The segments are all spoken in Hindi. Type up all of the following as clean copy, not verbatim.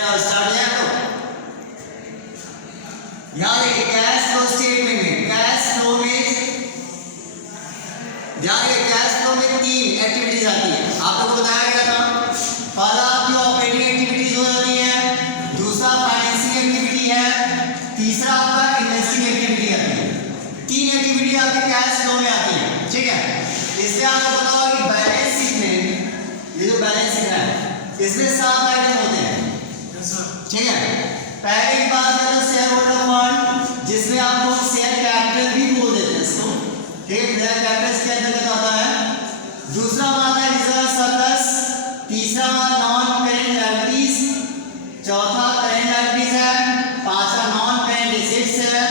स्टार्ट है तो यहाँ देखिए कैश फ्लो स्टेटमेंट में कैश फ्लो में ध्यान रखिए कैश फ्लो में 3 एक्टिविटीज आती है। आप लोगों को बताया गया था पहला आपकी ऑपरेटिंग एक्टिविटीज हो जाती है, दूसरा फाइनेंसिंग एक्टिविटी है, तीसरा आपका इन्वेस्टिंग एक्टिविटी आती है। 3 एक्टिविटी आपके कैश फ्लो में आती है, ठीक है। इससे आपको पता होगा कि बैलेंस शीट में ये जो बैलेंस शीट है इसमें 7 आइटम होते हैं, ठीक है। पहले की बात करें तो शेयर होल्डर फंड जिसमें आप लोग शेयर कैपिटल भी बोल देते हैं इसको, ठीक है। शेयर कैपिटल इसके अंतर्गत आता है। दूसरा आता है रिजर्व सरप्लस, तीसरा नॉन करेंट लायबिलिटीज, चौथा करेंट लायबिलिटीज है, पांचवा नॉन करेंट एसेट्स है,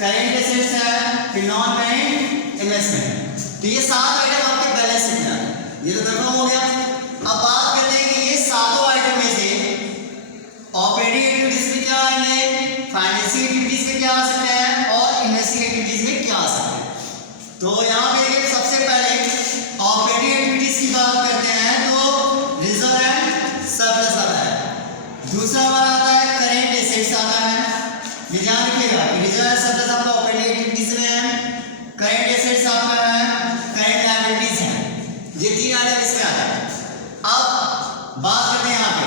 करेंट एसेट्स है, फिर नॉन करेंट इन्वेस्टमेंट। तो ये 7 आइटम आपके बैलेंस शीट में आते हैं। ये तो कंफर्म हो गया। अब बात करते हैं कि ये सातों आइटम में से ऑपरेटिंग एक्टिविटीज में क्या आएंगे, फाइनेंसिंग एक्टिविटीज में क्या आ सकते हैं और इन्वेस्टिंग एक्टिविटीज में क्या आ सकते हैं। तो यहाँ पे देखिए सबसे पहले ऑपरेटिंग एक्टिविटीज की बात करते हैं तो रिजर्व एंड सरप्लस आता है। दूसरा हमारा आता है करेंट एसेट्स आता है। ये ध्यान रखिएगा कि रिजर्व एंड सरप्लस आपका ऑपरेटिंग एक्टिविटीज में है, करेंट एसेट्स आपका है, करेंट लायबिलिटीज है। ये 3 आइटम इसमें आता है। अब बात करते हैं यहाँ पे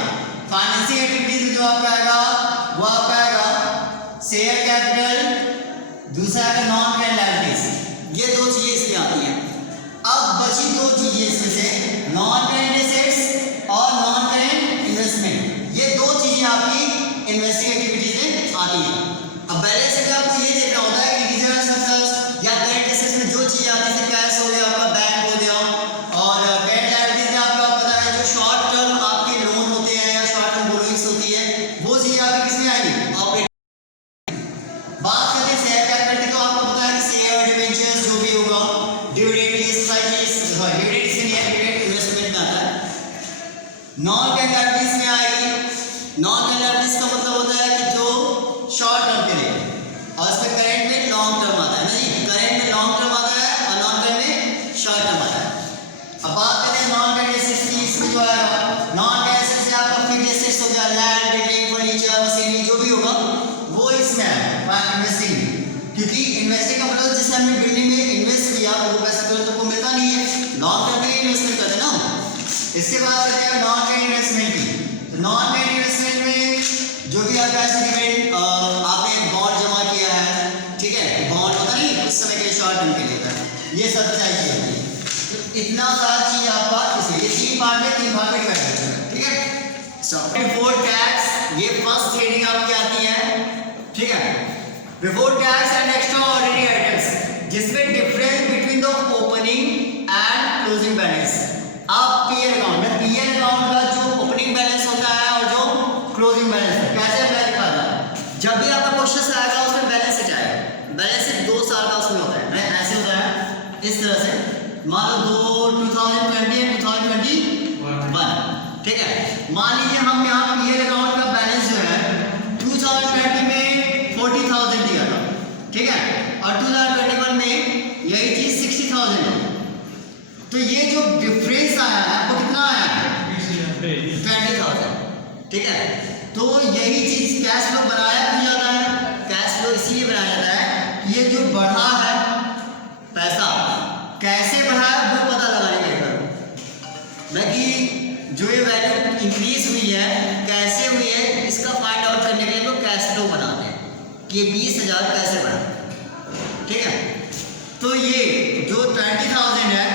फाइनेंसिंग एक्टिविटीज में जो आपका आएगा वो आपका आएगा शेयर कैपिटल, दूसरा है नॉन करेंट लायबिलिटीज। ये 2 चीजें इसमें आती हैं। अब बची 2 चीजें इसमें से नॉन करेंट एसेट्स और नॉन करेंट इन्वेस्टमेंट। ये 2 चीजें आपकी इन्वेस्टिंग एक्टिविटीज में आती हैं। अब बैलेंस शीट में आपको ये देखना होता है कि रिजर्व सरप्लस या करेंट एसेट्स में जो चीजें आती है कैश हो गया, आपका बैंक हो गया, और करेंट लायबिलिटीज में आपको पता है जो शॉर्ट टर्म आपके लोन होते हैं या शॉर्ट टर्म बोरोइंग्स होती है वो चीजें आपकी किसमें आएंगी, ऑपरेटिंग। बात करते हैं शेयर कैपिटल की तो आपको पता है कि शेयर डिबेंचर्स जो भी होगा डिविडेंड ये सोसाइटीज डिविडेंड इसके लिए डिविडेंड इन्वेस्टमेंट में आता है। नॉन करेंट लायबिलिटीज में आएगी। नॉन करेंट लायबिलिटीज का मतलब होता है कि जो शॉर्ट टर्म के लिए, और इसमें करेंट में लॉन्ग टर्म आता है ना जी, करेंट में लॉन्ग टर्म आता है और नॉन करेंट में शॉर्ट टर्म आता है। अब बात करते हैं नॉन करेंट एसेट्स की। इसमें जो आएगा नॉन करेंट एसेट्स से आपका फिक्स्ड एसेट्स हो गया, लैंड बिल्डिंग फर्नीचर मशीनरी जो भी होगा वो इसमें है इन्वेस्टिंग। क्योंकि इन्वेस्टिंग का मतलब जिससे हमने बिल्डिंग में इन्वेस्ट किया वो पैसा तो को मिलता नहीं है, लॉन्ग टर्म के लिए इन्वेस्टमेंट करते हैं ना। इसके बाद करते हैं नॉन करेंट इन्वेस्टमेंट की। तो नॉन करेंट इन्वेस्टमेंट में जो भी आपका डिविडेंड आपने बॉन्ड जमा किया है, ठीक है, बॉन्ड होता नहीं कुछ समय के लिए शॉर्ट टर्म के लिए होता है, ये सब चाहिए होती है। तो इतना सारा चीज आपका इसलिए 3 पार्ट में 3 भाग में डिवाइड करते हैं, ठीक है। बिफोर टैक्स ये फर्स्ट हेडिंग आपकी आती है, ठीक है। Before tax and extraordinary items जिसमें difference between the opening and closing balance. आप पीएल अकाउंट में पीएल अकाउंट का जो ओपनिंग बैलेंस होता है और जो क्लोजिंग बैलेंस कैसे मैं दिखा था, जब भी आपका क्वेश्चन आएगा उसमें बैलेंस शीट आएगा। बैलेंस शीट 2 साल का उसमें होता है, ऐसे होता है इस तरह से, मान लो 2020 एंड 2021, ठीक है। मान लीजिए हम यहाँ पीएल अकाउंट का बैलेंस जो है 2020 में 40,000 दिया था, ठीक है, और 2021 में यही चीज 60,000 है। तो ये जो डिफरेंस आया है वो कितना आया है 20,000, ठीक है। तो यही चीज कैश फ्लो बनाया क्यों जाता है, कैश फ्लो इसलिए बनाया जाता है कि ये जो बढ़ा है पैसा कैसे बढ़ा है वो पता लगाने के लिए, बाकी जो ये वैल्यू इंक्रीज हुई है कैसे हुई है इसका फाइंड आउट करने के लिए वो कैश फ्लो बनाते हैं कि ये 20,000 कैसे बढ़ा, ठीक है। तो ये जो 20,000 है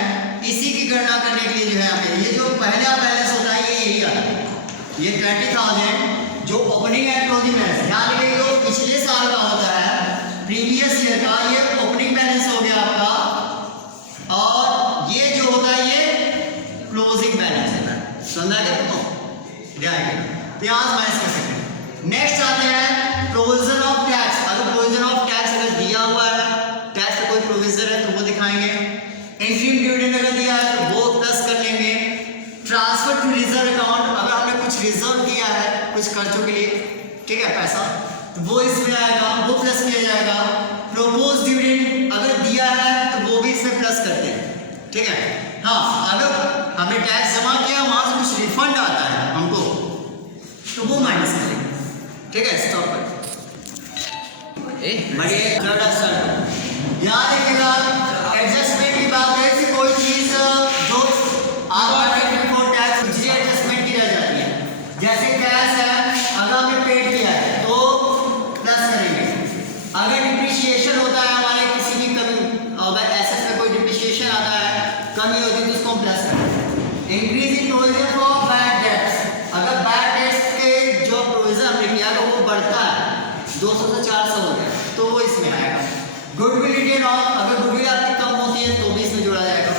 इसी की गणना करने के लिए जो है हमें ये जो पहला बैलेंस होता है ये यही आता है, ये 20,000 जो ओपनिंग एंड क्लोजिंग बैलेंस, ध्यान रखिए जो पिछले साल का होता है प्रीवियस ईयर का, ये ओपनिंग बैलेंस हो गया आपका, और ये जो होता है ये क्लोजिंग बैलेंस होता है। समझा क्या तो ध्यान माइनस कर सकते हैं। नेक्स्ट आते हैं प्रोविजन ऑफ टैक्स। अगर प्रोविजन ऑफ टैक्स अगर दिया हुआ है, टैक्स का कोई प्रोविजन है तो वो दिखाएंगे। इंटरिम डिविडेंड अगर दिया है तो वो प्लस कर लेंगे। ट्रांसफर टू रिजर्व अकाउंट, अगर हमने कुछ रिजर्व किया है कुछ खर्चों के लिए, ठीक है, पैसा, तो वो इसमें आएगा, वो प्लस किया जाएगा। प्रोपोज डिविडेंड अगर दिया है तो वो भी इसमें प्लस करते हैं, ठीक है। हाँ, अगर हमने टैक्स जमा किया वहां से कुछ रिफंड आता है हमको तो वो माइनस करेंगे। ठीक है, स्टॉप कर बढ़िए। यहाँ देखिएगा एडजस्टमेंट की बात है कि कोई चीज जो आप टैक्स एडजस्टमेंट की रह जाती है, जैसे कैश है, अगर हमने पेड किया है तो प्लस करेंगे। अगर डिप्रिशिएशन होता है हमारे किसी भी कमी, अगर एसेट में कोई डिप्रिशिएशन आता है, कमी होती है तो उसको हम प्लस करेंगे। Increase in provision for bad debts, अगर बैड डेट्स के जो प्रोविजन हमने किया तो वो बढ़ता है 200 से 400 हो गया तो वो इसमें आएगा। गुडविल रिटेन ऑफ, अगर गुडविल आपकी कम होती है तो भी इसमें जोड़ा जाएगा।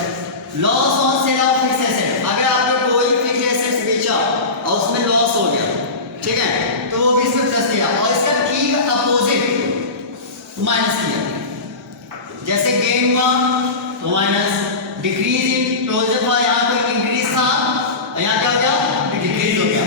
Loss on sale of fixed asset, अगर आपने कोई फिक्स्ड एसेट्स बेचा और उसमें लॉस हो गया, ठीक है, तो वो भी इसमें प्लस किया। और इसका ठीक अपोजिट माइनस किया, जैसे गेन हुआ तो minus, decrease in provision for, यहाँ पे इंक्रीज था और यहाँ क्या हो गया, डिक्रीज हो गया।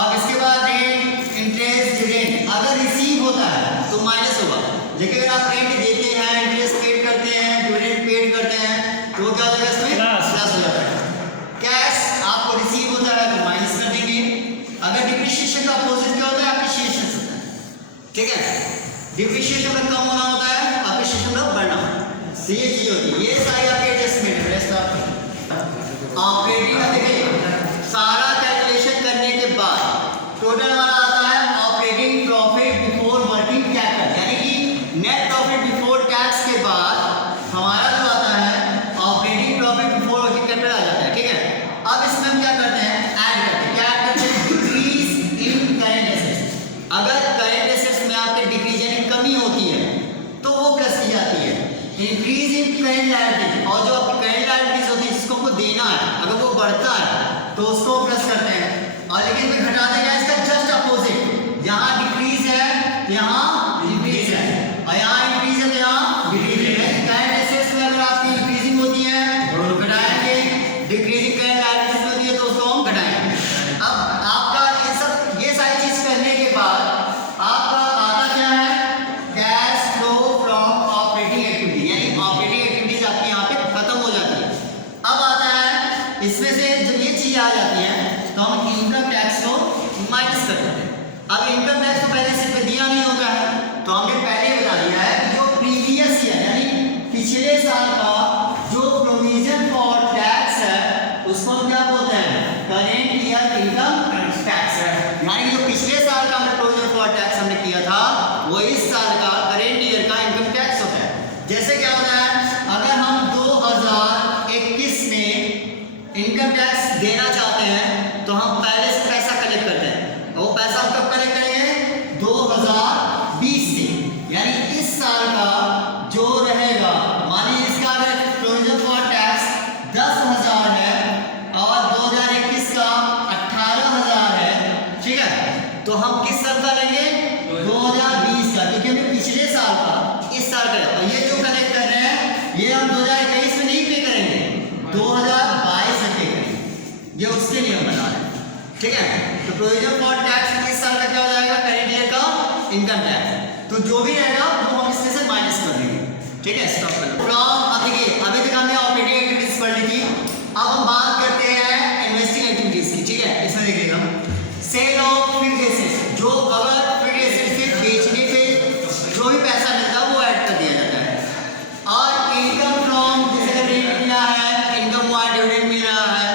अब इसके बाद रेंट, इंटरेस्ट, डिविडेंड, अगर रिसीव होता है तो माइनस होगा, लेकिन अगर आप रेंट देते हैं, इंटरेस्ट पेड करते हैं, डिविडेंड पेड करते हैं तो वो क्या हो जाएगा, इसमें प्लस हो जाता है। कैश आपको रिसीव होता है तो माइनस कर देंगे। अगर डिप्रिशिएशन का अपोजिट क्या होता है, एप्रिशिएशन होता है, ठीक है, डिप्रिशिएशन में कम होना होता है, एप्रिशिएशन में बढ़ना, तो ये चीज होती है। ये सारी आपके एडजस्टमेंट है। ऑपरेटिंग में देखिए सारा कैलकुलेशन करने के बाद टोटल हमारा आता है operating profit before working capital, यानी कि नेट प्रॉफिट बिफोर टैक्स के बाद हमारा जो आता है operating profit before working capital आ जाता है, ठीक है। अब इसमें हम क्या करते हैं, ऐड करते हैं। क्या ऐड करते हैं, डिक्रीज इन करेंट एसेट्स, अगर करेंट एसेट्स में आपके डिक्रीज यानी कमी होती है तो वो प्लस की जाती है। इंक्रीज इन करेंट लायबिलिटी, और जो आपकी करेंट लायबिलिटीज होती है जिसको हमको देना है, अगर वो बढ़ता है तो उसको प्लस करते हैं। और लेकिन में घटा देगा इसका जस्ट अपोजिट, यहाँ डिक्रीज है तो यहाँ इंक्रीज है, और यहाँ इंक्रीज है तो यहाँ डिक्रीज है। करेंट एसेट्स में अगर आपकी इंक्रीजिंग होती है तो घटाएंगे, डिक्रीजिंग करेंट लायबिलिटीज होती है तो उसको हम घटाएंगे। अब आपका ये सारी चीज करने के बाद आपका आता क्या है, cash flow from operating activity, यानी ऑपरेटिंग एक्टिविटीज आपकी यहाँ पे खत्म हो जाती है। अब आता है इसमें से जब ये चीज आ जाती है तो हम इनकम टैक्स को माइनस कर देते हैं। अब इनकम टैक्स तो पहले से दिया नहीं होता है तो हमने पहले बता दिया है कि जो प्रीवियस ईयर यानी पिछले साल का जो प्रोविजन फॉर टैक्स है उसको हम क्या बोलते हैं, करेंट ईयर इनकम टैक्स है, यानी जो पिछले साल का हमने प्रोविजन फॉर टैक्स हमने किया था वो इस साल का करेंट ईयर का इनकम टैक्स होता है। जैसे क्या होता है, अगर हम 2021 में इनकम टैक्स देना चाहते हैं तो हम पहले से पैसा कलेक्ट करते हैं, वो पैसा हम कब कलेक्ट करेंगे, 2020 से, यानी इस साल का जो रहेगा, मानिए इसका अगर प्रोविजन फॉर टैक्स 10,000 है और 2021 का 18,000 है, ठीक है, तो हम किस साल का लेंगे, 2020 का, क्योंकि हमें पिछले साल का इस साल का, और ये जो कलेक्ट कर रहे हैं ये हम 2021 में नहीं पे करेंगे, 2022 में पे करेंगे, ये उसके लिए हम बना रहे हैं, ठीक है। तो प्रोविजन फॉर टैक्स इस साल का क्या हो जाएगा, करेंट ईयर का इनकम टैक्स, तो जो भी रहेगा वो हम इसमें से माइनस कर देंगे, ठीक है। स्टॉप कर लो। अब देखिए अभी तक हमने ऑपरेटिंग एक्टिविटीज पढ़ ली थी, अब हम बात करते हैं इन्वेस्टिंग एक्टिविटीज की, ठीक है। इसमें देखिएगा सेल ऑफ फिक्स्ड एसेट्स, जो अगर फिक्स्ड एसेट्स के बेचने पे जो भी पैसा मिलता है वो ऐड कर दिया जाता है। और इनकम फ्रॉम, जैसे रेंट मिला है, इनकम हुआ, डिविडेंड मिल रहा है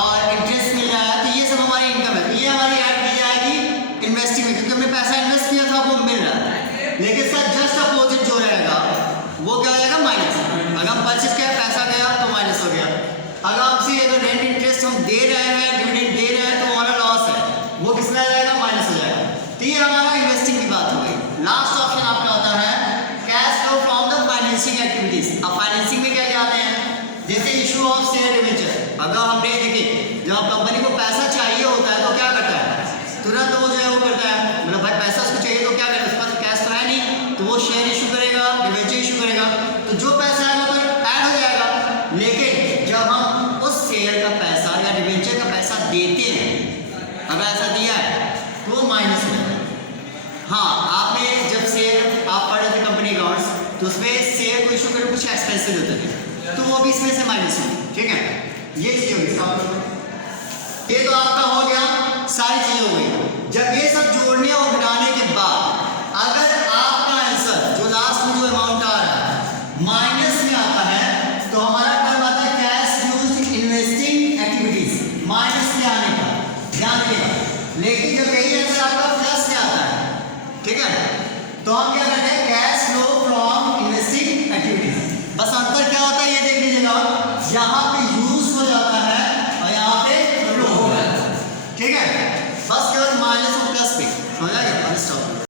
और इंटरेस्ट मिल रहा है, तो ये सब हमारी इनकम है, तो ये हमारी ऐड की जाएगी इन्वेस्टिंग में, क्योंकि हमने पैसा इन्वेस्ट किया था वो मिल रहा है। लेकिन इसका जस्ट अपोजिट जो रहेगा वो क्या हो जाएगा, माइनस। अगर हम परचेज किया, पैसा गया तो माइनस हो गया। अगर हमसे ये रेंट इंटरेस्ट हम दे रहे हैं, डिविडेंड दे रहे हैं तो हमारा लॉस है, वो किस में आ जाएगा, माइनस हो जाएगा। तो ये हमारा इन्वेस्टिंग की बात हो गई। लास्ट ऑप्शन आपका होता है cash flow from the financing activities. अब फाइनेंसिंग में क्या आते हैं, जैसे इशू ऑफ शेयर डिवेंचर। अगर हमने देखिए जब कंपनी को पैसा चाहिए होता है तो क्या करता है, तुरंत वो जो है वो करता है, मतलब भाई पैसा उसको चाहिए तो क्या करेगा, उसके पास कैश तो है नहीं तो वो शेयर इशू करेगा, डिवेंचर इशू करेगा, तो जो पैसा है वो तो ऐड हो जाएगा। लेकिन जब हम उस शेयर का पैसा या डिवेंचर का पैसा देते हैं, अगर ऐसा दिया है तो वो माइनस हो जाता है। हाँ, आपने जब शेयर आप पढ़ रहे थे कंपनी अकाउंट्स तो उसमें शेयर को इशू करके कुछ एक्सपेंसेस होते थे तो वो भी इसमें से माइनस होगी, ठीक है। ये चीज होगी, ये तो आपका हो गया, सारी चीजें हो गई। जब ये सब जोड़ने और घटाने तो हम क्या करते हैं cash flow from investing activities. बस अंतर क्या होता है ये देख लीजिएगा, यहाँ पे यूज हो जाता है और यहाँ पे फ्लो हो जाता है, ठीक है। बस केवल माइनस और प्लस पे हो जाएगा।